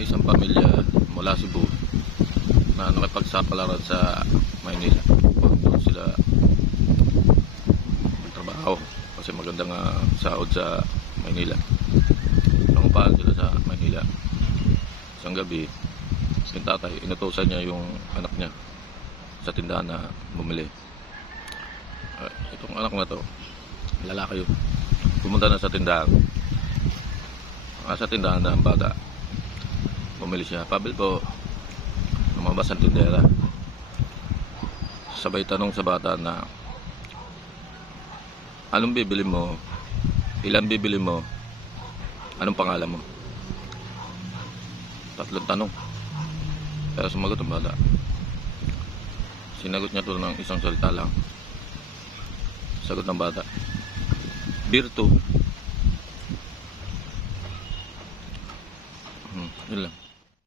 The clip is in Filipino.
may isang pamilya mula Cebu na nakipagsapalaran sa Maynila. Doon sila magtrabaho kasi magandang sahod sa Maynila. Nangupahan sila sa Maynila. Isang gabi, yung tatay, inutusan niya yung anak niya sa tindahan na bumili. Itong anak na to, lalaki yun, pumunta na sa tindahan. Sa tindahan na ang bata, bumili siya. Pabil po, lumabas ang tindera. Sabay tanong sa bata na, anong bibili mo? Ilan bibili mo? Anong pangalan mo? Tatlong tanong. Pero sumagot ang bata. Sinagot niya ito ng isang salita lang. Sagot ng bata, Birto. Yun lang.